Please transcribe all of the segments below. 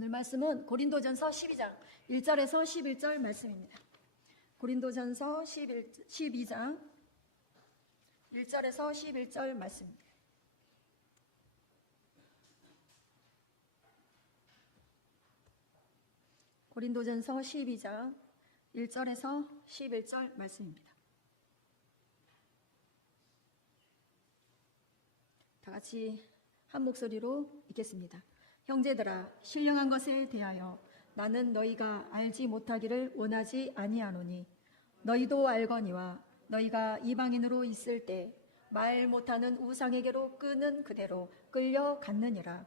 오늘 말씀은 고린도전서 12장 1절에서 11절 말씀입니다. 고린도전서 12장 1절에서 11절 말씀입니다. 고린도전서 12장 1절에서 11절 말씀입니다. 다 같이 한 목소리로 읽겠습니다. 형제들아, 신령한 것에 대하여 나는 너희가 알지 못하기를 원하지 아니하노니 너희도 알거니와 너희가 이방인으로 있을 때 말 못하는 우상에게로 끄는 그대로 끌려갔느니라.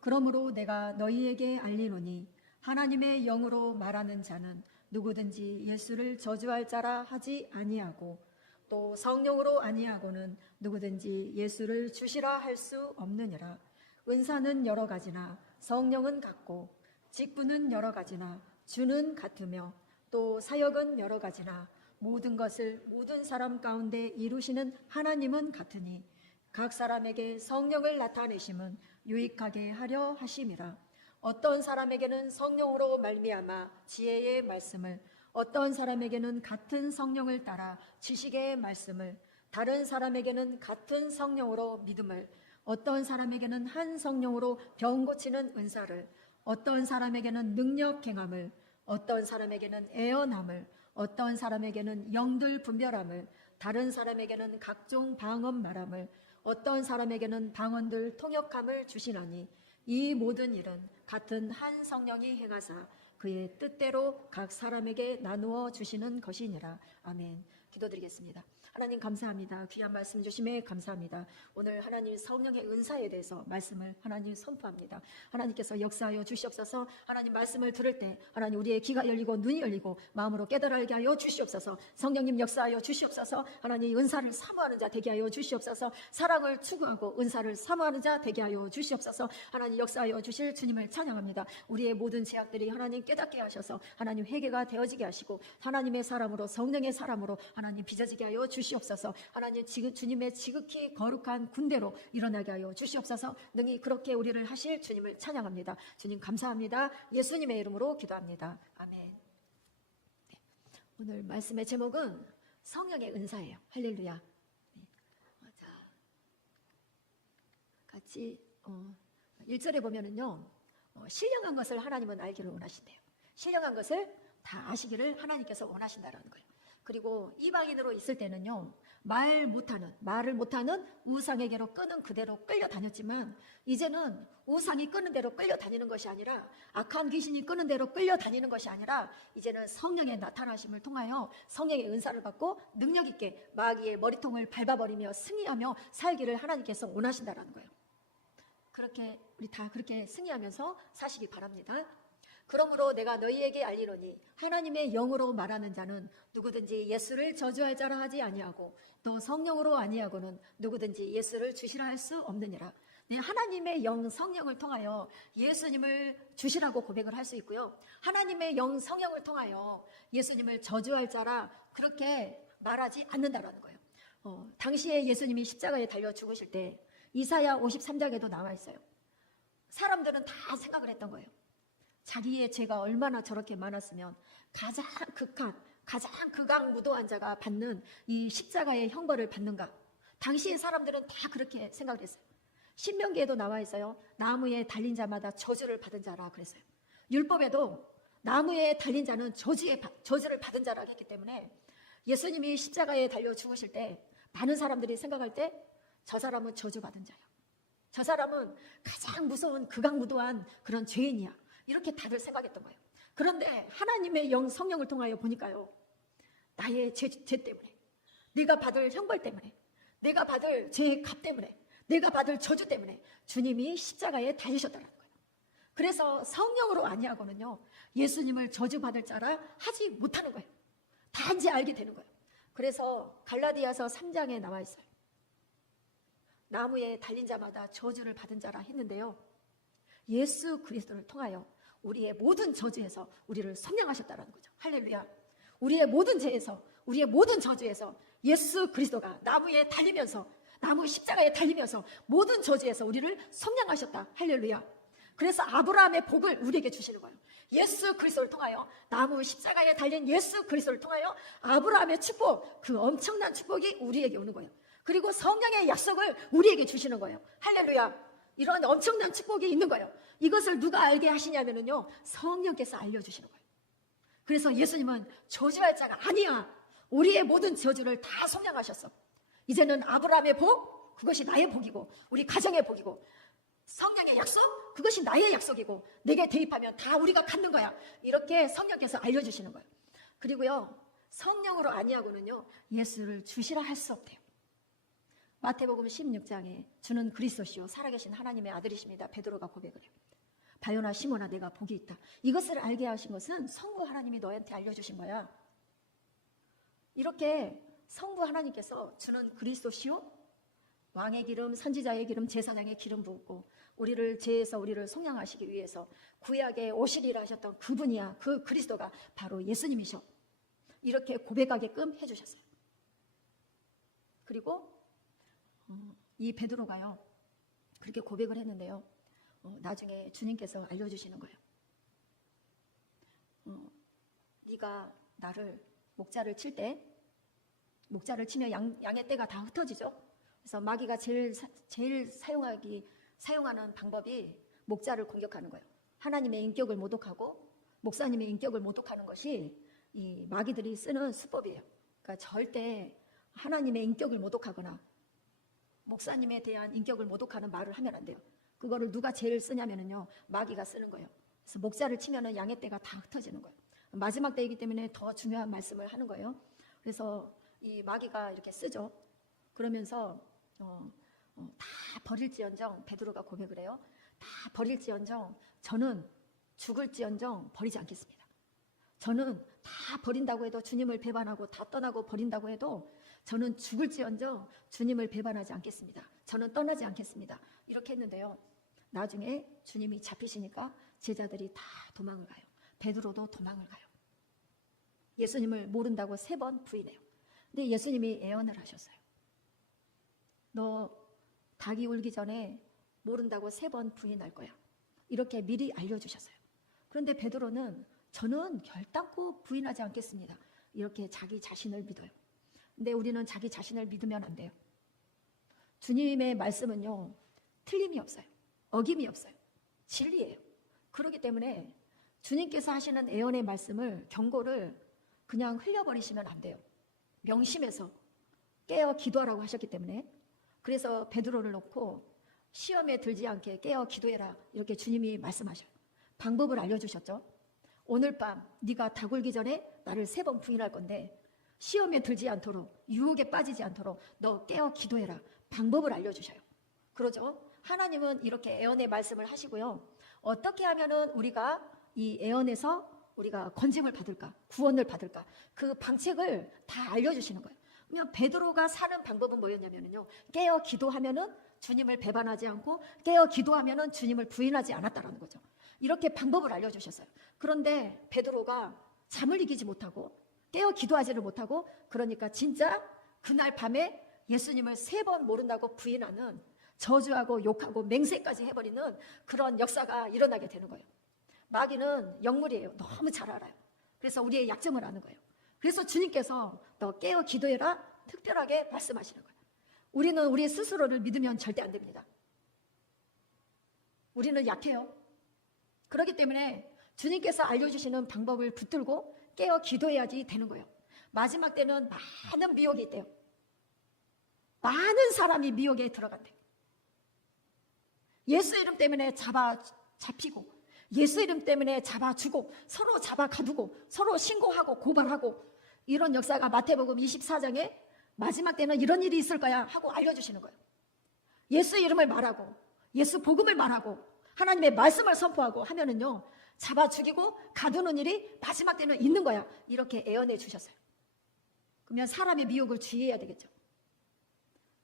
그러므로 내가 너희에게 알리노니 하나님의 영으로 말하는 자는 누구든지 예수를 저주할 자라 하지 아니하고 또 성령으로 아니하고는 누구든지 예수를 주시라 할 수 없느니라. 은사는 여러 가지나 성령은 같고 직분은 여러 가지나 주는 같으며 또 사역은 여러 가지나 모든 것을 모든 사람 가운데 이루시는 하나님은 같으니 각 사람에게 성령을 나타내심은 유익하게 하려 하심이라. 어떤 사람에게는 성령으로 말미암아 지혜의 말씀을, 어떤 사람에게는 같은 성령을 따라 지식의 말씀을, 다른 사람에게는 같은 성령으로 믿음을, 어떤 사람에게는 한 성령으로 병 고치는 은사를, 어떤 사람에게는 능력 행함을, 어떤 사람에게는 애언함을, 어떤 사람에게는 영들 분별함을, 다른 사람에게는 각종 방언 말함을, 어떤 사람에게는 방언들 통역함을 주시나니 이 모든 일은 같은 한 성령이 행하사 그의 뜻대로 각 사람에게 나누어 주시는 것이니라. 아멘. 기도드리겠습니다. 하나님 감사합니다. 귀한 말씀 주심에 감사합니다. 오늘 하나님 성령의 은사에 대해서 말씀을 하나님 선포합니다. 하나님께서 역사하여 주시옵소서. 하나님 말씀을 들을 때 하나님 우리의 귀가 열리고 눈이 열리고 마음으로 깨달아 알게 하여 주시옵소서. 성령님 역사하여 주시옵소서. 하나님 은사를 사모하는 자 되게 하여 주시옵소서. 사랑을 추구하고 은사를 사모하는 자 되게 하여 주시옵소서. 하나님 역사하여 주실 주님을 찬양합니다. 우리의 모든 죄악들이 하나님 깨닫게 하셔서 하나님 회개가 되어지게 하시고 하나님의 사람으로 성령의 사람으로 하나님 빚어지게 하여 주시옵소서. 하나님 주님의 지극히 거룩한 군대로 일어나게 하여 주시옵소서. 능히 그렇게 우리를 하실 주님을 찬양합니다. 주님 감사합니다. 예수님의 이름으로 기도합니다. 아멘. 네. 오늘 말씀의 제목은 성령의 은사예요. 할렐루야. 네. 자, 같이 1절에 보면은요, 신령한 것을 하나님은 알기를 원하신대요. 신령한 것을 다 아시기를 하나님께서 원하신다라는 거예요. 그리고 이방인으로 있을 때는요, 말을 못하는 우상에게로 끄는 그대로 끌려다녔지만 이제는 우상이 끄는 대로 끌려다니는 것이 아니라, 악한 귀신이 끄는 대로 끌려다니는 것이 아니라 이제는 성령의 나타나심을 통하여 성령의 은사를 받고 능력 있게 마귀의 머리통을 밟아버리며 승리하며 살기를 하나님께서 원하신다라는 거예요. 그렇게 우리 다 그렇게 승리하면서 사시기 바랍니다. 그러므로 내가 너희에게 알리노니 하나님의 영으로 말하는 자는 누구든지 예수를 저주할 자라 하지 아니하고 또 성령으로 아니하고는 누구든지 예수를 주시라 할 수 없느니라. 네, 하나님의 영 성령을 통하여 예수님을 주시라고 고백을 할 수 있고요, 하나님의 영 성령을 통하여 예수님을 저주할 자라 그렇게 말하지 않는다라는 거예요. 당시에 예수님이 십자가에 달려 죽으실 때 이사야 53장에도 나와 있어요. 사람들은 다 생각을 했던 거예요. 자기의 죄가 얼마나 저렇게 많았으면 가장 극악무도한 자가 받는 이 십자가의 형벌을 받는가. 당시의 사람들은 다 그렇게 생각을 했어요. 신명기에도 나와 있어요. 나무에 달린 자마다 저주를 받은 자라 그랬어요. 율법에도 나무에 달린 자는 저주를 받은 자라고 했기 때문에 예수님이 십자가에 달려 죽으실 때 많은 사람들이 생각할 때 저 사람은 저주받은 자야, 저 사람은 가장 무서운 극악무도한 그런 죄인이야, 이렇게 다들 생각했던 거예요. 그런데 하나님의 영 성령을 통하여 보니까요, 나의 죄 때문에, 내가 받을 형벌 때문에, 내가 받을 죄의 값 때문에, 내가 받을 저주 때문에 주님이 십자가에 달리셨다는 거예요. 그래서 성령으로 아니하고는요, 예수님을 저주받을 자라 하지 못하는 거예요. 단지 알게 되는 거예요. 그래서 갈라디아서 3장에 나와 있어요. 나무에 달린 자마다 저주를 받은 자라 했는데요, 예수 그리스도를 통하여 우리의 모든 저주에서 우리를 속량하셨다는 거죠. 할렐루야. 우리의 모든 죄에서, 우리의 모든 저주에서 예수 그리스도가 나무에 달리면서, 나무 십자가에 달리면서 모든 저주에서 우리를 속량하셨다. 할렐루야. 그래서 아브라함의 복을 우리에게 주시는 거예요. 예수 그리스도를 통하여, 나무 십자가에 달린 예수 그리스도를 통하여 아브라함의 축복, 그 엄청난 축복이 우리에게 오는 거예요. 그리고 성령의 약속을 우리에게 주시는 거예요. 할렐루야. 이런 엄청난 축복이 있는 거예요. 이것을 누가 알게 하시냐면요, 성령께서 알려주시는 거예요. 그래서 예수님은 저주할 자가 아니야. 우리의 모든 저주를 다 속량하셨어. 이제는 아브라함의 복, 그것이 나의 복이고, 우리 가정의 복이고, 성령의 약속, 그것이 나의 약속이고, 내게 대입하면 다 우리가 갖는 거야. 이렇게 성령께서 알려주시는 거예요. 그리고요, 성령으로 아니하고는요, 예수를 주시라 할 수 없대요. 마태복음 16장에 주는 그리스도시요 살아계신 하나님의 아들이십니다. 베드로가 고백을 해요. 바요나 시몬아, 내가 복이 있다. 이것을 알게 하신 것은 성부 하나님이 너한테 알려주신 거야. 이렇게 성부 하나님께서 주는 그리스도시요 왕의 기름, 선지자의 기름, 제사장의 기름 부었고, 우리를 죄에서 우리를 속량하시기 위해서 구약에 오시리라 하셨던 그분이야. 그 그리스도가 바로 예수님이셔. 이렇게 고백하게끔 해주셨어요. 그리고 이 베드로가요, 그렇게 고백을 했는데요, 나중에 주님께서 알려주시는 거예요. 네가 나를 목자를 칠 때, 목자를 치면 양의 떼가 다 흩어지죠. 그래서 마귀가 제일 사용하는 방법이 목자를 공격하는 거예요. 하나님의 인격을 모독하고 목사님의 인격을 모독하는 것이 이 마귀들이 쓰는 수법이에요. 그러니까 절대 하나님의 인격을 모독하거나 목사님에 대한 인격을 모독하는 말을 하면 안 돼요. 그거를 누가 제일 쓰냐면요, 마귀가 쓰는 거예요. 그래서 목자를 치면은 양의 떼가 다 흩어지는 거예요. 마지막 때이기 때문에 더 중요한 말씀을 하는 거예요. 그래서 이 마귀가 이렇게 쓰죠. 그러면서 다 버릴지언정, 베드로가 고백을 해요. 다 버릴지언정 저는 죽을지언정 버리지 않겠습니다. 저는 다 버린다고 해도, 주님을 배반하고 다 떠나고 버린다고 해도 저는 죽을지언정 주님을 배반하지 않겠습니다. 저는 떠나지 않겠습니다. 이렇게 했는데요, 나중에 주님이 잡히시니까 제자들이 다 도망을 가요. 베드로도 도망을 가요. 예수님을 모른다고 3번 부인해요. 근데 예수님이 예언을 하셨어요. 너 닭이 울기 전에 모른다고 3번 부인할 거야. 이렇게 미리 알려주셨어요. 그런데 베드로는 저는 결단코 부인하지 않겠습니다. 이렇게 자기 자신을 믿어요. 근데 우리는 자기 자신을 믿으면 안 돼요. 주님의 말씀은요, 틀림이 없어요. 어김이 없어요. 진리예요. 그렇기 때문에 주님께서 하시는 예언의 말씀을, 경고를 그냥 흘려버리시면 안 돼요. 명심해서 깨어 기도하라고 하셨기 때문에. 그래서 베드로를 놓고 시험에 들지 않게 깨어 기도해라, 이렇게 주님이 말씀하셔요. 방법을 알려주셨죠. 오늘 밤 네가 닭 울기 전에 나를 3번 부인할 건데 시험에 들지 않도록, 유혹에 빠지지 않도록 너 깨어 기도해라. 방법을 알려주셔요. 그러죠. 하나님은 이렇게 예언의 말씀을 하시고요, 어떻게 하면은 우리가 이 예언에서 우리가 건짐을 받을까, 구원을 받을까, 그 방책을 다 알려주시는 거예요. 그러면 베드로가 사는 방법은 뭐였냐면요, 깨어 기도하면은 주님을 배반하지 않고, 깨어 기도하면은 주님을 부인하지 않았다라는 거죠. 이렇게 방법을 알려주셨어요. 그런데 베드로가 잠을 이기지 못하고 깨어 기도하지를 못하고, 그러니까 진짜 그날 밤에 예수님을 3번 모른다고 부인하는, 저주하고 욕하고 맹세까지 해버리는 그런 역사가 일어나게 되는 거예요. 마귀는 영물이에요. 너무 잘 알아요. 그래서 우리의 약점을 아는 거예요. 그래서 주님께서 너 깨어 기도해라 특별하게 말씀하시는 거예요. 우리는 우리 스스로를 믿으면 절대 안 됩니다. 우리는 약해요. 그렇기 때문에 주님께서 알려주시는 방법을 붙들고 깨어 기도해야지 되는 거예요. 마지막 때는 많은 미혹이 있대요. 많은 사람이 미혹에 들어간대요. 예수 이름 때문에 잡히고, 예수 이름 때문에 잡아주고, 서로 잡아가두고, 서로 신고하고 고발하고, 이런 역사가 마태복음 24장에 마지막 때는 이런 일이 있을 거야 하고 알려주시는 거예요. 예수 이름을 말하고, 예수 복음을 말하고, 하나님의 말씀을 선포하고 하면은요, 잡아 죽이고 가두는 일이 마지막 때는 있는 거야. 이렇게 예언해 주셨어요. 그러면 사람의 미혹을 주의해야 되겠죠.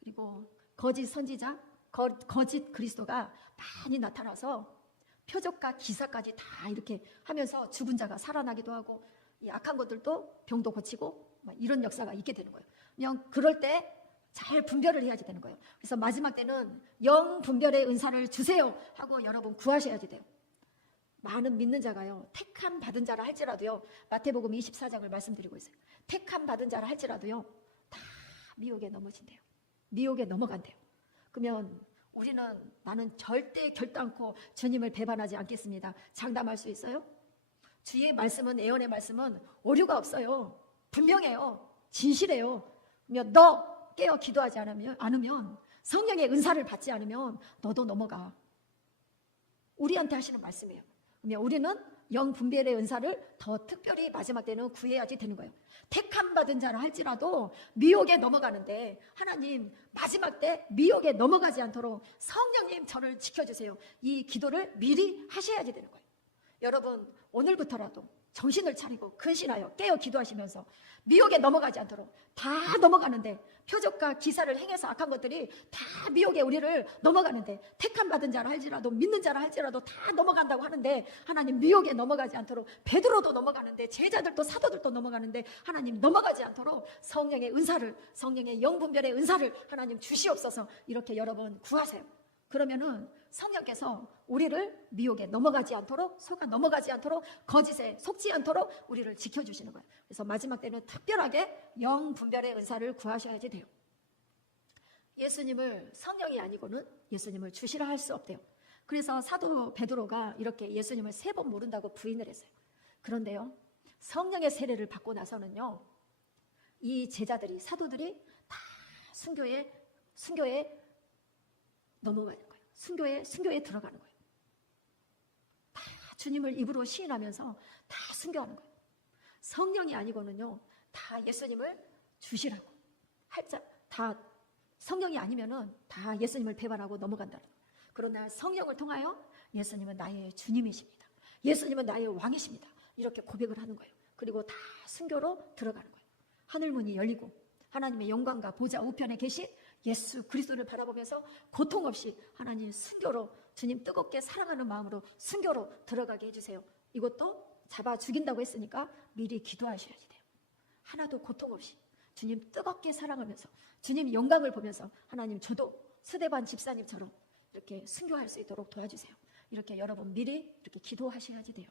그리고 거짓 선지자, 거짓 그리스도가 많이 나타나서 표적과 기사까지 다 이렇게 하면서 죽은 자가 살아나기도 하고, 이 악한 것들도 병도 고치고 이런 역사가 있게 되는 거예요. 그냥 그럴 때 잘 분별을 해야지 되는 거예요. 그래서 마지막 때는 영 분별의 은사를 주세요 하고 여러분 구하셔야지 돼요. 많은 믿는 자가요, 택함 받은 자라 할지라도요, 마태복음 24장을 말씀드리고 있어요. 택함 받은 자라 할지라도요, 다 미혹에 넘어진대요. 미혹에 넘어간대요. 그러면 우리는 나는 절대 결단코 주님을 배반하지 않겠습니다. 장담할 수 있어요? 주의 말씀은, 애언의 말씀은 오류가 없어요. 분명해요. 진실해요. 그러면 너 깨어 기도하지 않으면, 성령의 은사를 받지 않으면 너도 넘어가. 우리한테 하시는 말씀이에요. 그러면 우리는 영 분별의 은사를 더 특별히 마지막 때는 구해야지 되는 거예요. 택함 받은 자라 할지라도 미혹에 넘어가는데, 하나님 마지막 때 미혹에 넘어가지 않도록 성령님 저를 지켜주세요. 이 기도를 미리 하셔야지 되는 거예요. 여러분, 오늘부터라도 정신을 차리고 근신하여 깨어 기도하시면서 미혹에 넘어가지 않도록. 다 넘어가는데, 표적과 기사를 행해서 악한 것들이 다 미혹에 우리를 넘어가는데, 택함 받은 자라 할지라도 믿는 자라 할지라도 다 넘어간다고 하는데, 하나님 미혹에 넘어가지 않도록, 베드로도 넘어가는데, 제자들도 사도들도 넘어가는데, 하나님 넘어가지 않도록 성령의 은사를, 성령의 영분별의 은사를 하나님 주시옵소서. 이렇게 여러분 구하세요. 그러면은 성령께서 우리를 미혹에 넘어가지 않도록, 속아 넘어가지 않도록, 거짓에 속지 않도록 우리를 지켜주시는 거예요. 그래서 마지막 때는 특별하게 영분별의 은사를 구하셔야지 돼요. 예수님을, 성령이 아니고는 예수님을 주시라 할 수 없대요. 그래서 사도 베드로가 이렇게 예수님을 3번 모른다고 부인을 했어요. 그런데요, 성령의 세례를 받고 나서는요, 이 제자들이, 사도들이 다 순교에 넘어가는 거예요. 순교에 들어가는 거예요. 다 주님을 입으로 시인하면서 다 순교하는 거예요. 성령이 아니고는요, 다 예수님을 주시라고. 다 성령이 아니면은 다 예수님을 배반하고 넘어간다. 그러나 성령을 통하여 예수님은 나의 주님이십니다. 예수님은 나의 왕이십니다. 이렇게 고백을 하는 거예요. 그리고 다 순교로 들어가는 거예요. 하늘문이 열리고 하나님의 영광과 보좌 우편에 계신 예수 그리스도를 바라보면서 고통 없이 하나님 순교로, 주님 뜨겁게 사랑하는 마음으로 순교로 들어가게 해주세요. 이것도 잡아 죽인다고 했으니까 미리 기도하셔야지 돼요. 하나도 고통 없이 주님 뜨겁게 사랑하면서 주님 영광을 보면서, 하나님 저도 스데반 집사님처럼 이렇게 순교할 수 있도록 도와주세요. 이렇게 여러분 미리 이렇게 기도하셔야지 돼요.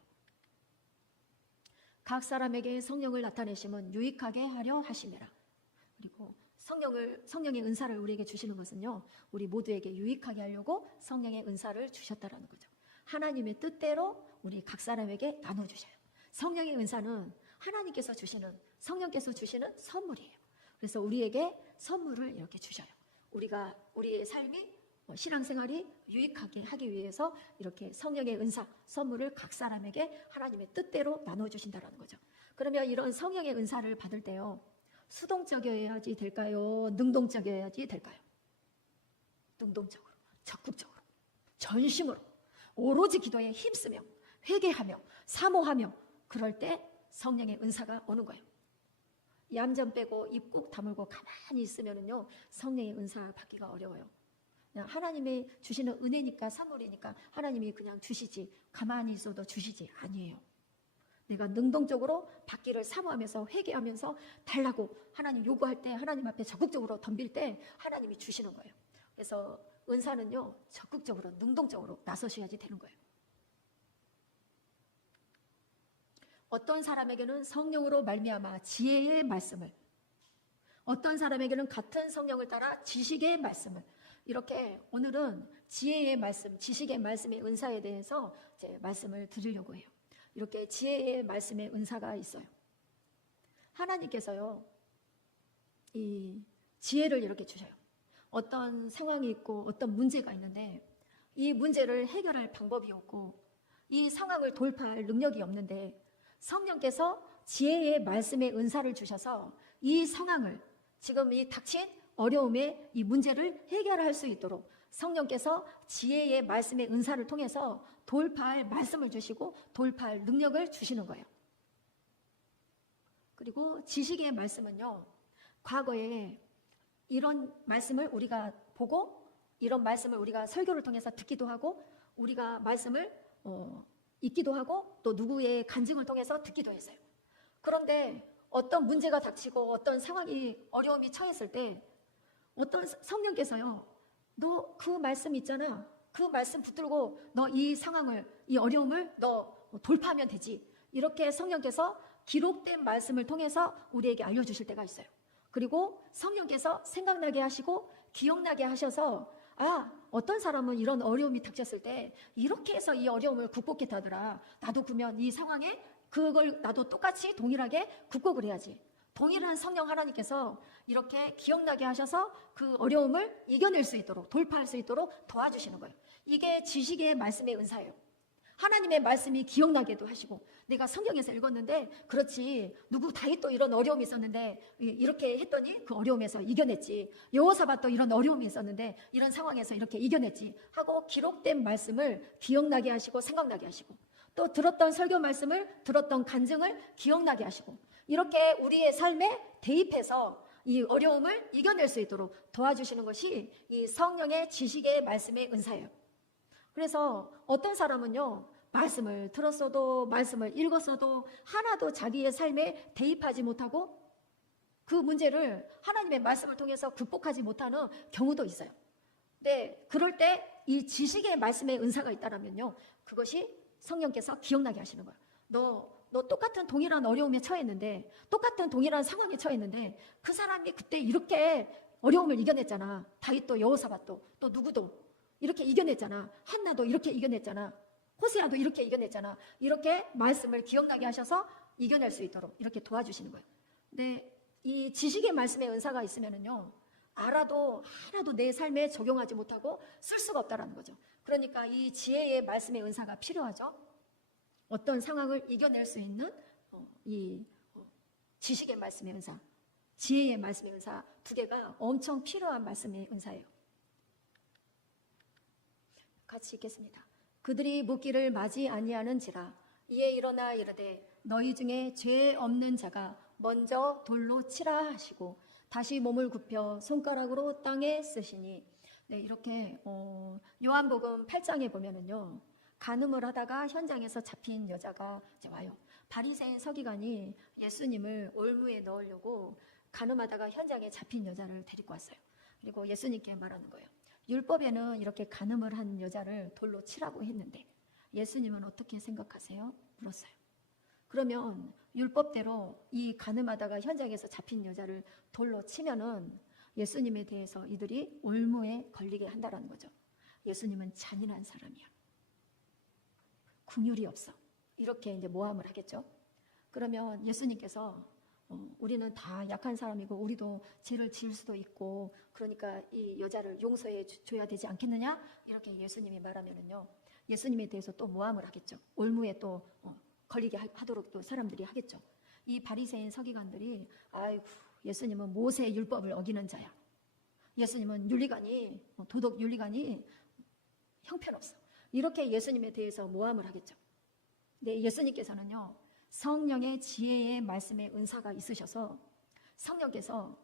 각 사람에게 성령을 나타내심은 유익하게 하려 하심이라. 그리고 성령의 은사를 우리에게 주시는 것은요, 우리 모두에게 유익하게 하려고 성령의 은사를 주셨다라는 거죠. 하나님의 뜻대로 우리 각 사람에게 나눠주셔요. 성령의 은사는 하나님께서 주시는, 성령께서 주시는 선물이에요. 그래서 우리에게 선물을 이렇게 주셔요. 우리의 삶이, 신앙생활이 유익하게 하기 위해서 이렇게 성령의 은사, 선물을 각 사람에게 하나님의 뜻대로 나눠주신다는 거죠. 그러면 이런 성령의 은사를 받을 때요, 수동적이어야지 될까요? 능동적이어야지 될까요? 능동적으로, 적극적으로, 전심으로, 오로지 기도에 힘쓰며, 회개하며, 사모하며, 그럴 때 성령의 은사가 오는 거예요. 얌전 빼고 입 꾹 다물고 가만히 있으면은요, 성령의 은사 받기가 어려워요. 그냥 하나님이 주시는 은혜니까, 선물이니까 하나님이 그냥 주시지, 가만히 있어도 주시지, 아니에요. 내가 능동적으로 받기를 사모하면서 회개하면서 달라고 하나님 요구할 때, 하나님 앞에 적극적으로 덤빌 때 하나님이 주시는 거예요. 그래서 은사는요, 적극적으로, 능동적으로 나서셔야지 되는 거예요. 어떤 사람에게는 성령으로 말미암아 지혜의 말씀을, 어떤 사람에게는 같은 성령을 따라 지식의 말씀을, 이렇게 오늘은 지혜의 말씀, 지식의 말씀의 은사에 대해서 이제 말씀을 드리려고 해요. 이렇게 지혜의 말씀의 은사가 있어요. 하나님께서요, 이 지혜를 이렇게 주셔요. 어떤 상황이 있고 어떤 문제가 있는데, 이 문제를 해결할 방법이 없고 이 상황을 돌파할 능력이 없는데, 성령께서 지혜의 말씀의 은사를 주셔서 이 상황을, 지금 이 닥친 어려움의 이 문제를 해결할 수 있도록 성령께서 지혜의 말씀의 은사를 통해서 돌파할 말씀을 주시고 돌파할 능력을 주시는 거예요. 그리고 지식의 말씀은요, 과거에 이런 말씀을 우리가 보고, 이런 말씀을 우리가 설교를 통해서 듣기도 하고, 우리가 말씀을 읽기도 하고, 또 누구의 간증을 통해서 듣기도 했어요. 그런데 어떤 문제가 닥치고 어떤 상황이, 어려움이 처했을 때 어떤 성령께서요, 너 그 말씀 있잖아, 그 말씀 붙들고 너 이 상황을, 이 어려움을 너 돌파하면 되지. 이렇게 성령께서 기록된 말씀을 통해서 우리에게 알려주실 때가 있어요. 그리고 성령께서 생각나게 하시고 기억나게 하셔서 어떤 사람은 이런 어려움이 닥쳤을 때 이렇게 해서 이 어려움을 극복했다더라. 나도 그러면 이 상황에 그걸 나도 똑같이 동일하게 극복을 해야지. 동일한 성령 하나님께서 이렇게 기억나게 하셔서 그 어려움을 이겨낼 수 있도록, 돌파할 수 있도록 도와주시는 거예요. 이게 지식의 말씀의 은사예요. 하나님의 말씀이 기억나게도 하시고, 내가 성경에서 읽었는데 그렇지, 누구 다윗도 이런 어려움이 있었는데 이렇게 했더니 그 어려움에서 이겨냈지. 여호사밧도 이런 어려움이 있었는데 이런 상황에서 이렇게 이겨냈지 하고 기록된 말씀을 기억나게 하시고 생각나게 하시고, 또 들었던 설교 말씀을, 들었던 간증을 기억나게 하시고, 이렇게 우리의 삶에 대입해서 이 어려움을 이겨낼 수 있도록 도와주시는 것이 이 성령의 지식의 말씀의 은사예요. 그래서 어떤 사람은요, 말씀을 들었어도 말씀을 읽었어도 하나도 자기의 삶에 대입하지 못하고 그 문제를 하나님의 말씀을 통해서 극복하지 못하는 경우도 있어요. 근데 그럴 때 이 지식의 말씀의 은사가 있다면요, 그것이 성령께서 기억나게 하시는 거예요. 너 똑같은 동일한 어려움에 처했는데, 똑같은 동일한 상황에 처했는데 그 사람이 그때 이렇게 어려움을 이겨냈잖아. 다윗도 여호사밧도 또 누구도 이렇게 이겨냈잖아. 한나도 이렇게 이겨냈잖아. 호세아도 이렇게 이겨냈잖아. 이렇게 말씀을 기억나게 하셔서 이겨낼 수 있도록 이렇게 도와주시는 거예요. 근데 이 지식의 말씀의 은사가 있으면은요, 알아도 하나도 내 삶에 적용하지 못하고 쓸 수가 없다라는 거죠. 그러니까 이 지혜의 말씀의 은사가 필요하죠. 어떤 상황을 이겨낼 수 있는 이 지식의 말씀의 은사, 지혜의 말씀의 은사 두 개가 엄청 필요한 말씀의 은사예요. 같이 읽겠습니다. 그들이 묻기를 마지 아니하는지라. 이에 일어나 이르되 너희 중에 죄 없는 자가 먼저 돌로 치라 하시고 다시 몸을 굽혀 손가락으로 땅에 쓰시니. 네, 이렇게 요한복음 8장에 보면은요, 간음을 하다가 현장에서 잡힌 여자가 이제 와요. 바리새인 서기관이 예수님을 올무에 넣으려고 간음하다가 현장에 잡힌 여자를 데리고 왔어요. 그리고 예수님께 말하는 거예요. 율법에는 이렇게 간음을 한 여자를 돌로 치라고 했는데 예수님은 어떻게 생각하세요? 물었어요. 그러면 율법대로 이 간음하다가 현장에서 잡힌 여자를 돌로 치면은 예수님에 대해서 이들이 올무에 걸리게 한다라는 거죠. 예수님은 잔인한 사람이야. 긍휼이 없어. 이렇게 이제 모함을 하겠죠. 그러면 예수님께서 우리는 다 약한 사람이고 우리도 죄를 지을 수도 있고 그러니까 이 여자를 용서해 줘야 되지 않겠느냐? 이렇게 예수님이 말하면은요, 예수님에 대해서 또 모함을 하겠죠. 올무에 또 걸리게 하도록 또 사람들이 하겠죠. 이 바리새인 서기관들이 아이고, 예수님은 모세의 율법을 어기는 자야. 예수님은 윤리관이 도덕 윤리관이 형편없어. 이렇게 예수님에 대해서 모함을 하겠죠. 근데 예수님께서는요, 성령의 지혜의 말씀의 은사가 있으셔서 성령께서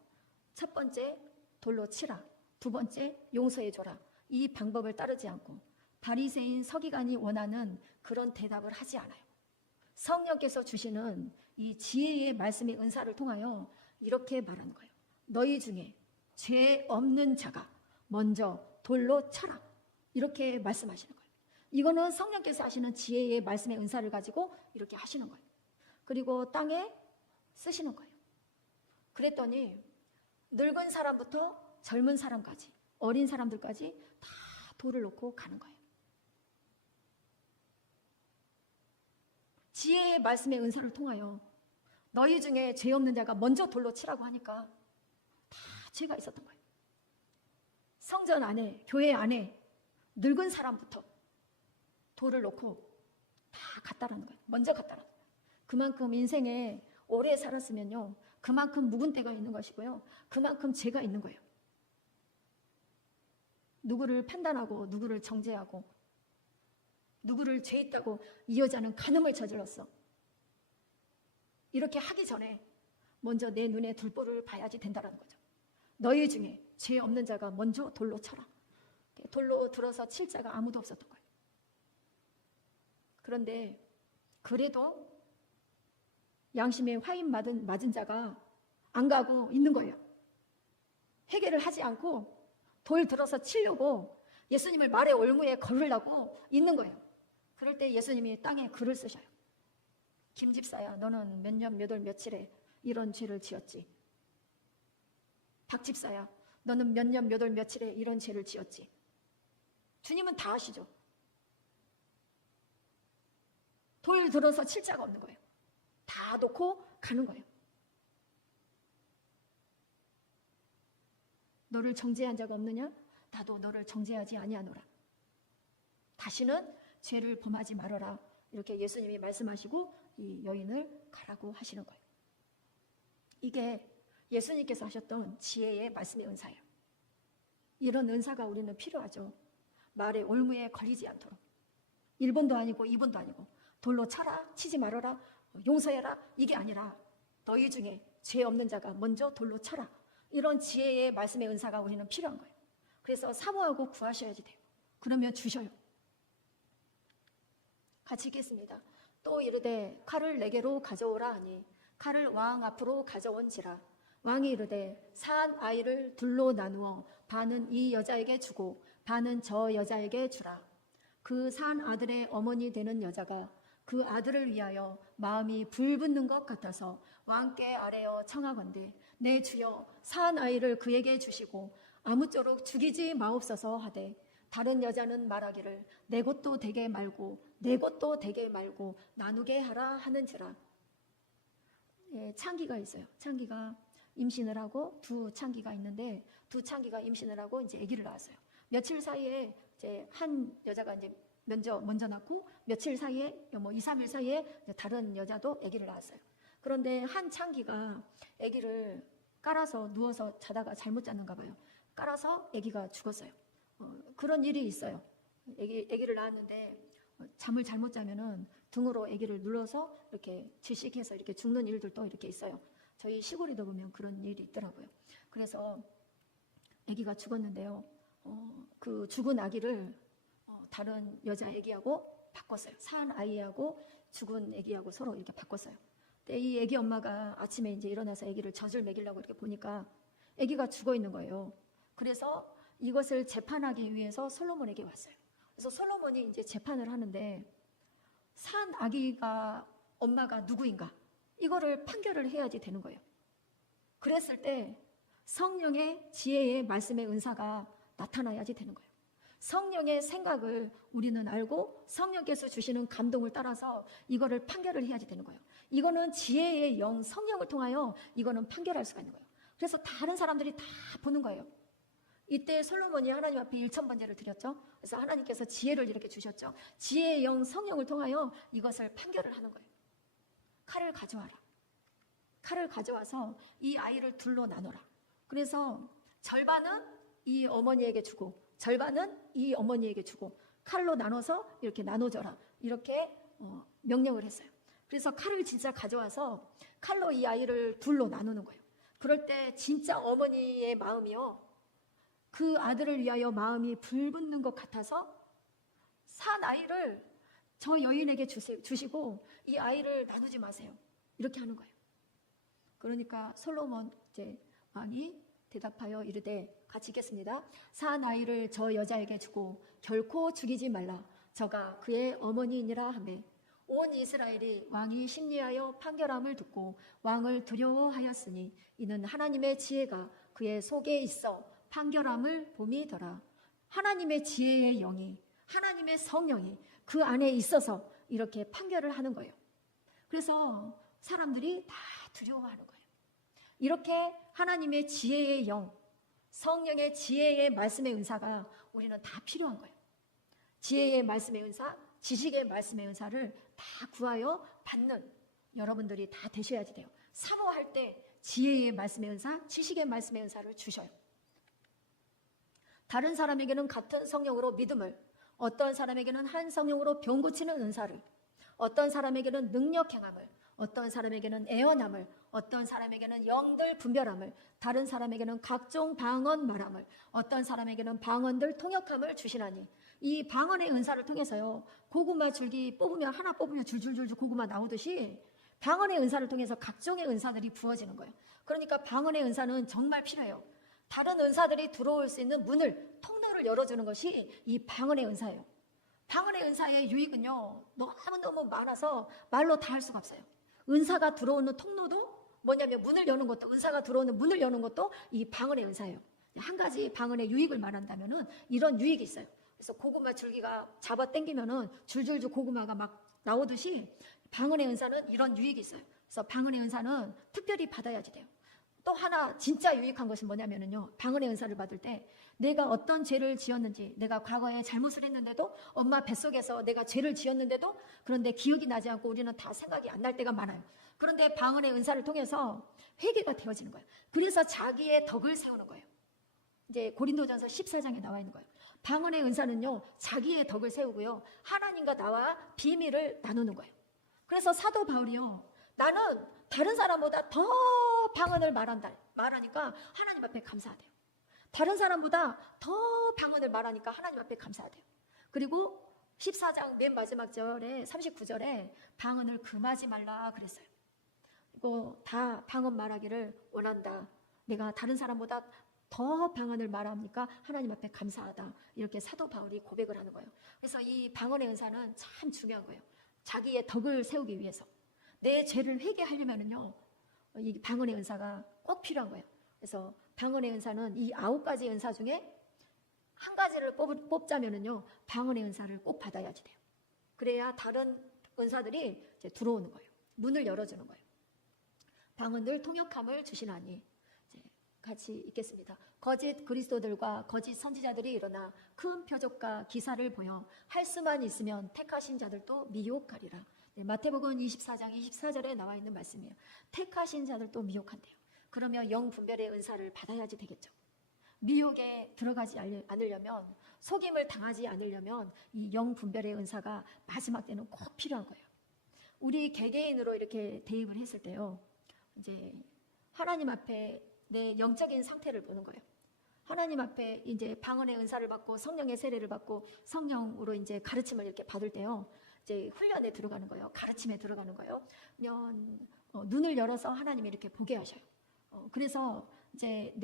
첫 번째 돌로 치라, 두 번째 용서해 줘라, 이 방법을 따르지 않고 바리새인 서기관이 원하는 그런 대답을 하지 않아요. 성령께서 주시는 이 지혜의 말씀의 은사를 통하여 이렇게 말하는 거예요. 너희 중에 죄 없는 자가 먼저 돌로 쳐라. 이렇게 말씀하시는 거예요. 이거는 성령께서 하시는 지혜의 말씀의 은사를 가지고 이렇게 하시는 거예요. 그리고 땅에 쓰시는 거예요. 그랬더니 늙은 사람부터 젊은 사람까지, 어린 사람들까지 다 돌을 놓고 가는 거예요. 지혜의 말씀의 은사를 통하여 너희 중에 죄 없는 자가 먼저 돌로 치라고 하니까 다 죄가 있었던 거예요. 성전 안에, 교회 안에 늙은 사람부터 돌을 놓고 다 갔다라는 거예요. 먼저 갔다라는 거예요. 그만큼 인생에 오래 살았으면요, 그만큼 묵은 때가 있는 것이고요, 그만큼 죄가 있는 거예요. 누구를 판단하고 누구를 정죄하고 누구를 죄 있다고 이 여자는 간음을 저질렀어, 이렇게 하기 전에 먼저 내 눈에 둘보를 봐야지 된다는 거죠. 너희 중에 죄 없는 자가 먼저 돌로 쳐라. 돌로 들어서 칠 자가 아무도 없었던 거예요. 그런데 그래도 양심에 화인 맞은 자가 안 가고 있는 거예요. 회개를 하지 않고 돌 들어서 치려고 예수님을 말의 올무에 걸으려고 있는 거예요. 그럴 때 예수님이 땅에 글을 쓰셔요. 김 집사야, 너는 몇 년 몇 월 며칠에 이런 죄를 지었지. 박 집사야, 너는 몇 년 몇 월 며칠에 이런 죄를 지었지. 주님은 다 아시죠. 돌 들어서 칠 자가 없는 거예요. 다 놓고 가는 거예요. 너를 정죄한 자가 없느냐? 나도 너를 정죄하지 아니하노라. 다시는 죄를 범하지 말아라. 이렇게 예수님이 말씀하시고 이 여인을 가라고 하시는 거예요. 이게 예수님께서 하셨던 지혜의 말씀의 은사예요. 이런 은사가 우리는 필요하죠. 말의 올무에 걸리지 않도록. 1번도 아니고 2번도 아니고 돌로 쳐라, 치지 말아라, 용서해라, 이게 아니라 너희 중에 죄 없는 자가 먼저 돌로 쳐라. 이런 지혜의 말씀의 은사가 우리는 필요한 거예요. 그래서 사모하고 구하셔야지 돼요. 그러면 주셔요. 같이 읽겠습니다. 또 이르되 칼을 내게로 가져오라 하니 칼을 왕 앞으로 가져온지라. 왕이 이르되 산 아이를 둘로 나누어 반은 이 여자에게 주고 반은 저 여자에게 주라. 그 산 아들의 어머니 되는 여자가 그 아들을 위하여 마음이 불붙는 것 같아서 왕께 아뢰어 청하건대 내 주여 산 아이를 그에게 주시고 아무쪼록 죽이지 마옵소서 하되 다른 여자는 말하기를 내 것도 되게 말고 내 것도 되게 말고 나누게 하라 하는지라. 예, 창기가 있어요. 창기가 임신을 하고 두 창기가 있는데 두 창기가 임신을 하고 이제 아기를 낳았어요. 며칠 사이에 이제 한 여자가 이제 먼저 낳고 며칠 사이에 뭐 2, 3일 사이에 다른 여자도 아기를 낳았어요. 그런데 한 창기가 아기를 깔아서 누워서 자다가 잘못 잤는가 봐요. 깔아서 아기가 죽었어요. 그런 일이 있어요. 아기를 낳았는데 잠을 잘못 자면은 등으로 아기를 눌러서 이렇게 질식해서 이렇게 죽는 일들도 이렇게 있어요. 저희 시골에도 보면 그런 일이 있더라고요. 그래서 아기가 죽었는데요. 그 죽은 아기를 다른 여자 아기하고 바꿨어요. 산 아이하고 죽은 아기하고 서로 이렇게 바꿨어요. 근데 이 아기 엄마가 아침에 이제 일어나서 아기를 젖을 먹이려고 이렇게 보니까 아기가 죽어 있는 거예요. 그래서 이것을 재판하기 위해서 솔로몬에게 왔어요. 그래서 솔로몬이 이제 재판을 하는데 산 아기가 엄마가 누구인가? 이거를 판결을 해야지 되는 거예요. 그랬을 때 성령의 지혜의 말씀의 은사가 나타나야지 되는 거예요. 성령의 생각을 우리는 알고 성령께서 주시는 감동을 따라서 이거를 판결을 해야지 되는 거예요. 이거는 지혜의 영, 성령을 통하여 이거는 판결할 수가 있는 거예요. 그래서 다른 사람들이 다 보는 거예요. 이때 솔로몬이 하나님 앞에 1000번제를 드렸죠. 그래서 하나님께서 지혜를 이렇게 주셨죠. 지혜의 영, 성령을 통하여 이것을 판결을 하는 거예요. 칼을 가져와라. 칼을 가져와서 이 아이를 둘로 나눠라. 그래서 절반은 이 어머니에게 주고 절반은 이 어머니에게 주고 칼로 나눠서 이렇게 나눠줘라. 이렇게 명령을 했어요. 그래서 칼을 진짜 가져와서 칼로 이 아이를 둘로 나누는 거예요. 그럴 때 진짜 어머니의 마음이요. 그 아들을 위하여 마음이 불붙는 것 같아서 산 아이를 저 여인에게 주시고 이 아이를 나누지 마세요. 이렇게 하는 거예요. 그러니까 솔로몬 이제 왕이 대답하여 이르되 같이 읽겠습니다. 산 아이를 저 여자에게 주고 결코 죽이지 말라. 저가 그의 어머니이니라 하매 온 이스라엘이 왕이 심리하여 판결함을 듣고 왕을 두려워하였으니 이는 하나님의 지혜가 그의 속에 있어 판결함을 봄이더라. 하나님의 지혜의 영이 하나님의 성령이 그 안에 있어서 이렇게 판결을 하는 거예요. 그래서 사람들이 다 두려워하는 거예요. 이렇게 하나님의 지혜의 영, 성령의 지혜의 말씀의 은사가 우리는 다 필요한 거예요. 지혜의 말씀의 은사, 지식의 말씀의 은사를 다 구하여 받는 여러분들이 다 되셔야지 돼요. 사모할 때 지혜의 말씀의 은사, 지식의 말씀의 은사를 주셔요. 다른 사람에게는 같은 성령으로 믿음을, 어떤 사람에게는 한 성령으로 병 고치는 은사를, 어떤 사람에게는 능력 행함을, 어떤 사람에게는 애언함을, 어떤 사람에게는 영들 분별함을, 다른 사람에게는 각종 방언 말함을, 어떤 사람에게는 방언들 통역함을 주시나니 이 방언의 은사를 통해서요, 고구마 줄기 뽑으면 하나 뽑으면 줄줄줄줄 고구마 나오듯이 방언의 은사를 통해서 각종의 은사들이 부어지는 거예요. 그러니까 방언의 은사는 정말 필요해요. 다른 은사들이 들어올 수 있는 문을, 통로를 문을 열어주는 것이 이 방언의 은사예요. 방언의 은사의 유익은요, 너무너무 많아서 말로 다 할 수가 없어요. 은사가 들어오는 통로도 뭐냐면 문을 여는 것도, 은사가 들어오는 문을 여는 것도 이 방언의 은사예요. 한 가지 방언의 유익을 말한다면은 이런 유익이 있어요. 그래서 고구마 줄기가 잡아 당기면은 줄줄줄 고구마가 막 나오듯이 방언의 은사는 이런 유익이 있어요. 그래서 방언의 은사는 특별히 받아야지 돼요. 또 하나 진짜 유익한 것은 뭐냐면은요, 방언의 은사를 받을 때 내가 어떤 죄를 지었는지, 내가 과거에 잘못을 했는데도, 엄마 뱃속에서 내가 죄를 지었는데도, 그런데 기억이 나지 않고 우리는 다 생각이 안 날 때가 많아요. 그런데 방언의 은사를 통해서 회개가 되어지는 거예요. 그래서 자기의 덕을 세우는 거예요. 이제 고린도전서 14장에 나와 있는 거예요. 방언의 은사는요, 자기의 덕을 세우고요, 하나님과 나와 비밀을 나누는 거예요. 그래서 사도 바울이요, 나는 다른 사람보다 더 방언을 말하니까 하나님 앞에 감사하대요. 다른 사람보다 더 방언을 말하니까 하나님 앞에 감사하대요. 그리고 14장 맨 마지막 절에 39절에 방언을 금하지 말라 그랬어요. 그리고 다 방언 말하기를 원한다. 내가 다른 사람보다 더 방언을 말하니까 하나님 앞에 감사하다. 이렇게 사도 바울이 고백을 하는 거예요. 그래서 이 방언의 은사는 참 중요한 거예요. 자기의 덕을 세우기 위해서. 내 죄를 회개하려면은요, 이 방언의 은사가 꼭 필요한 거예요. 그래서 방언의 은사는 이 9가지 은사 중에 한 가지를 뽑자면은요, 방언의 은사를 꼭 받아야지 돼요. 그래야 다른 은사들이 이제 들어오는 거예요. 문을 열어주는 거예요. 방언들 통역함을 주시나니. 이제 같이 읽겠습니다. 거짓 그리스도들과 거짓 선지자들이 일어나 큰 표적과 기사를 보여 할 수만 있으면 택하신 자들도 미혹하리라. 네, 마태복음 24장 24절에 나와 있는 말씀이에요. 택하신 자들도 미혹한대요. 그러면 영분별의 은사를 받아야지 되겠죠. 미혹에 들어가지 않으려면, 속임을 당하지 않으려면 이 영분별의 은사가 마지막 때는 꼭 필요한 거예요. 우리 개개인으로 이렇게 대입을 했을 때요, 이제 하나님 앞에 내 영적인 상태를 보는 거예요. 하나님 앞에 이제 방언의 은사를 받고 성령의 세례를 받고 성령으로 이제 가르침을 이렇게 받을 때요, 이제 훈련에 들어가는 거예요. 가르침에 들어가는 거예요. 눈을 열어서 하나님이 이렇게 보게 하셔요. 그래서 이제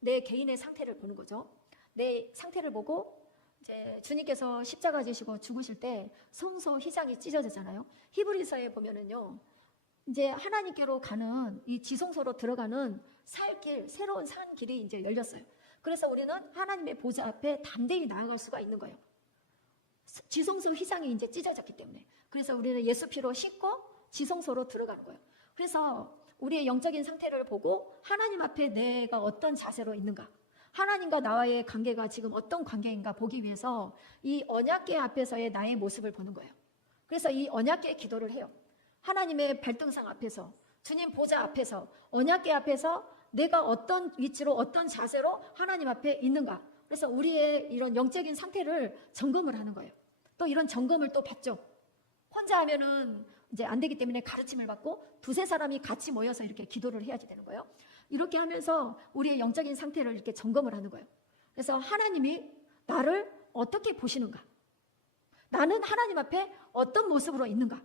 내 개인의 상태를 보는 거죠. 내 상태를 보고 이제 주님께서 십자가 지시고 죽으실 때 성소 휘장이 찢어지잖아요. 히브리서에 보면은요, 이제 하나님께로 가는 이 지성소로 들어가는 살길, 새로운 산 길이 이제 열렸어요. 그래서 우리는 하나님의 보좌 앞에 담대히 나아갈 수가 있는 거예요. 지성소 휘장이 이제 찢어졌기 때문에. 그래서 우리는 예수 피로 씻고 지성소로 들어가는 거예요. 그래서 우리의 영적인 상태를 보고 하나님 앞에 내가 어떤 자세로 있는가, 하나님과 나와의 관계가 지금 어떤 관계인가 보기 위해서 이 언약궤 앞에서의 나의 모습을 보는 거예요. 그래서 이 언약궤 기도를 해요. 하나님의 발등상 앞에서, 주님 보좌 앞에서, 언약궤 앞에서 내가 어떤 위치로 어떤 자세로 하나님 앞에 있는가. 그래서 우리의 이런 영적인 상태를 점검을 하는 거예요. 또 이런 점검을 또 받죠. 혼자 하면은 이제 안 되기 때문에 가르침을 받고 두세 사람이 같이 모여서 이렇게 기도를 해야지 되는 거예요. 이렇게 하면서 우리의 영적인 상태를 이렇게 점검을 하는 거예요. 그래서 하나님이 나를 어떻게 보시는가? 나는 하나님 앞에 어떤 모습으로 있는가?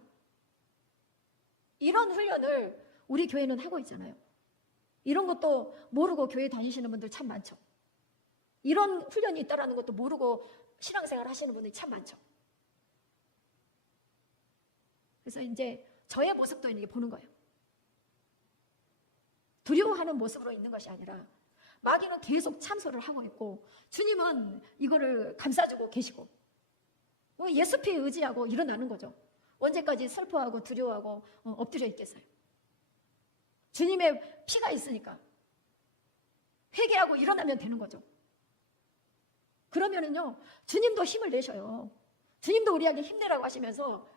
이런 훈련을 우리 교회는 하고 있잖아요. 이런 것도 모르고 교회 다니시는 분들 참 많죠. 이런 훈련이 있다는 것도 모르고 신앙생활 하시는 분들이 참 많죠. 그래서 이제 저의 모습도 이렇게 보는 거예요. 두려워하는 모습으로 있는 것이 아니라 마귀는 계속 참소를 하고 있고 주님은 이거를 감싸주고 계시고 예수 피에 의지하고 일어나는 거죠. 언제까지 슬퍼하고 두려워하고 엎드려 있겠어요? 주님의 피가 있으니까 회개하고 일어나면 되는 거죠. 그러면은요, 주님도 힘을 내셔요. 주님도 우리에게 힘내라고 하시면서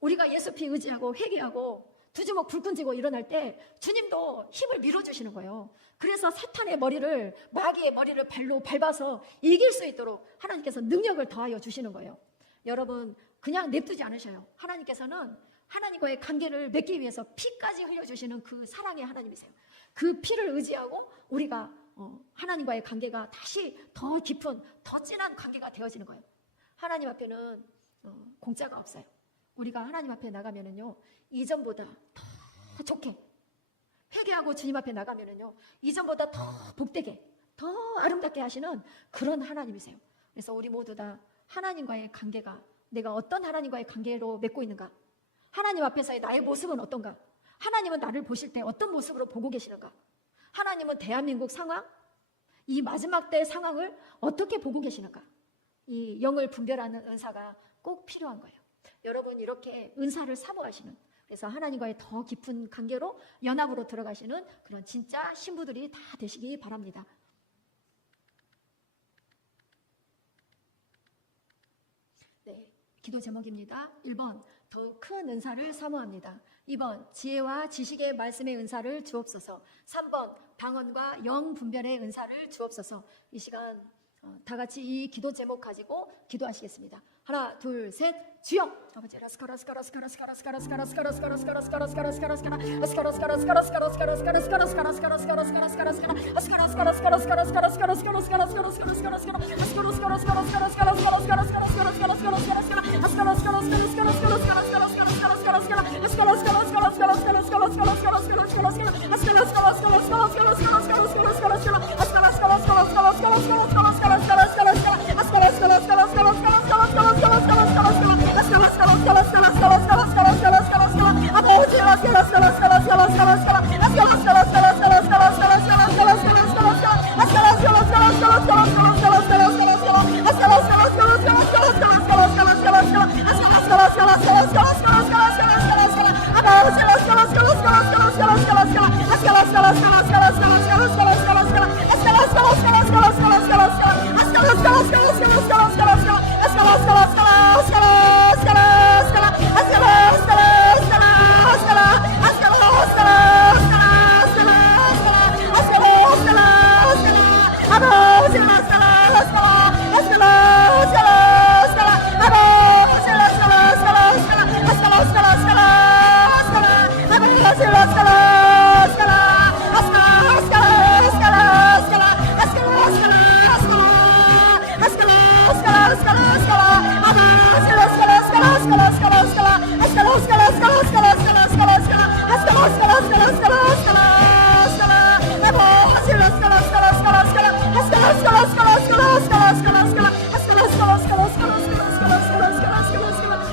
우리가 예수 피 의지하고 회개하고 두 주먹 불끈 쥐고 일어날 때 주님도 힘을 밀어주시는 거예요. 그래서 사탄의 머리를, 마귀의 머리를 발로 밟아서 이길 수 있도록 하나님께서 능력을 더하여 주시는 거예요. 여러분, 그냥 냅두지 않으셔요. 하나님께서는 하나님과의 관계를 맺기 위해서 피까지 흘려주시는 그 사랑의 하나님이세요. 그 피를 의지하고 우리가 하나님과의 관계가 다시 더 깊은, 더 진한 관계가 되어지는 거예요. 하나님 앞에는 공짜가 없어요. 우리가 하나님 앞에 나가면은요, 이전보다 더 좋게 회개하고 주님 앞에 나가면은요, 이전보다 더 복되게, 더 아름답게 하시는 그런 하나님이세요. 그래서 우리 모두 다 하나님과의 관계가 내가 어떤 하나님과의 관계로 맺고 있는가? 하나님 앞에서의 나의 모습은 어떤가? 하나님은 나를 보실 때 어떤 모습으로 보고 계시는가? 하나님은 대한민국 상황, 이 마지막 때의 상황을 어떻게 보고 계시는가? 이 영을 분별하는 은사가 꼭 필요한 거예요. 여러분 이렇게 은사를 사모하시는, 그래서 하나님과의 더 깊은 관계로 연합으로 들어가시는 그런 진짜 신부들이 다 되시기 바랍니다. 네, 기도 제목입니다. 1번, 더 큰 은사를 사모합니다. 2번, 지혜와 지식의 말씀의 은사를 주옵소서. 3번, 방언과 영 분별의 은사를 주옵소서. 이 시간 다 같이 이 기도 제목 가지고 기도하시겠습니다. 하나, 둘, 셋, 주여!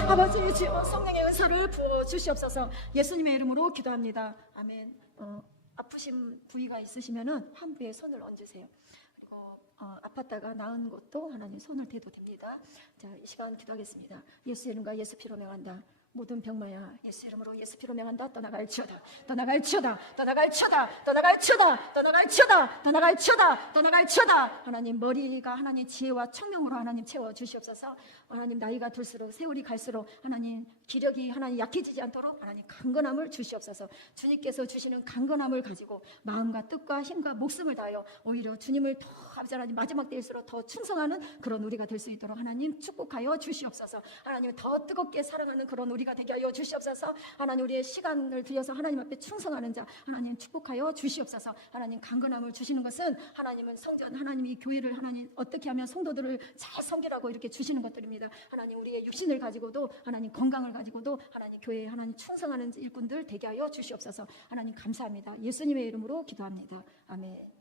아버지 주여 성령의 은사를 부어 주시옵소서. 예수님의 이름으로 기도합니다. 아멘. 아프신 부위가 있으시면은 한 부에 손을 얹으세요. 그리고 아팠다가 나은 것도 하나님 손을 대도 됩니다. 자, 이 시간 기도하겠습니다. 예수 이름과 예수 피로 명한다. 모든 병마야 예수 이름으로 예수 피로 명한다. 떠나갈지어다. 떠나갈지어다. 떠나갈지어다. 떠나갈지어다. 떠나갈지어다. 떠나갈지어다. 떠나갈지어다. 하나님 머리가 하나님 지혜와 청명으로 하나님 채워 주시옵소서. 하나님 나이가 들수록 세월이 갈수록 하나님 기력이 하나님 약해지지 않도록 하나님 강건함을 주시옵소서. 주님께서 주시는 강건함을 가지고 마음과 뜻과 힘과 목숨을 다하여 오히려 주님을 더 아버지 하나님 마지막 때일수록 더 충성하는 그런 우리가 될 수 있도록 하나님 축복하여 주시옵소서. 하나님 더 뜨겁게 사랑하는 그런 우리가 되게 하여 주시옵소서. 하나님 우리의 시간을 들여서 하나님 앞에 충성하는 자 하나님 축복하여 주시옵소서. 하나님 강건함을 주시는 것은 하나님은 성전 하나님이 교회를 하나님 어떻게 하면 성도들을 잘 섬기라고 이렇게 주시는 것들입니다. 하나님 우리의 육신을 가지고도 하나님 건강을 가지고도 하나님 교회에 하나님 충성하는 일꾼들 되게 하여 주시옵소서. 하나님 감사합니다. 예수님의 이름으로 기도합니다. 아멘.